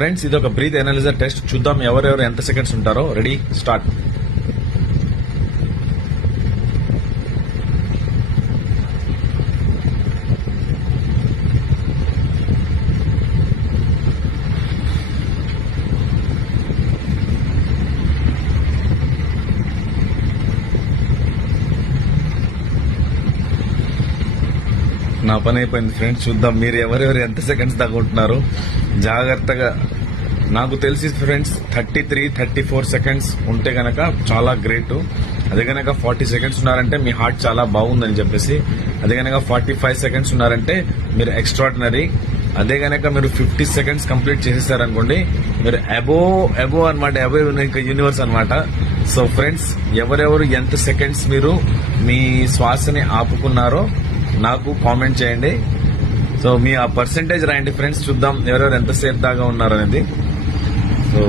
Friends ఇది ఒక breath ఎనాలిజర్ test. చూద్దాం ఎవరెవరు ఎంత సెకండ్స్ ఉంటారో. Ready, start. నా పని అయిపోయింది ఫ్రెండ్స్. చూద్దాం మీరు ఎవరెవరు ఎంత సెకండ్స్ దాకా ఉంటున్నారు. జాగ్రత్తగా. నాకు తెలిసి ఫ్రెండ్స్ 33-34 సెకండ్స్ ఉంటే గనక చాలా గ్రేట్. అదే గనక 40 సెకండ్స్ ఉన్నారంటే మీ హార్ట్ చాలా బాగుందని చెప్పేసి. అదే గనక 45 సెకండ్స్ ఉన్నారంటే మీరు ఎక్స్ట్రాడినరీ. అదే గనక మీరు 50 సెకండ్స్ కంప్లీట్ చేసేసారనుకోండి, మీరు అబో అనమాట. అబో యూనివర్స్ అనమాట. సో ఫ్రెండ్స్, ఎవరెవరు ఎంత సెకండ్స్ మీరు మీ శ్వాసని ఆపుకున్నారో నాకు కామెంట్ చేయండి. సో మీ ఆ పర్సెంటేజ్ రాయండి ఫ్రెండ్స్. చూద్దాం ఎవరెవరు ఎంతసేపు దాకా ఉన్నారనేది. సో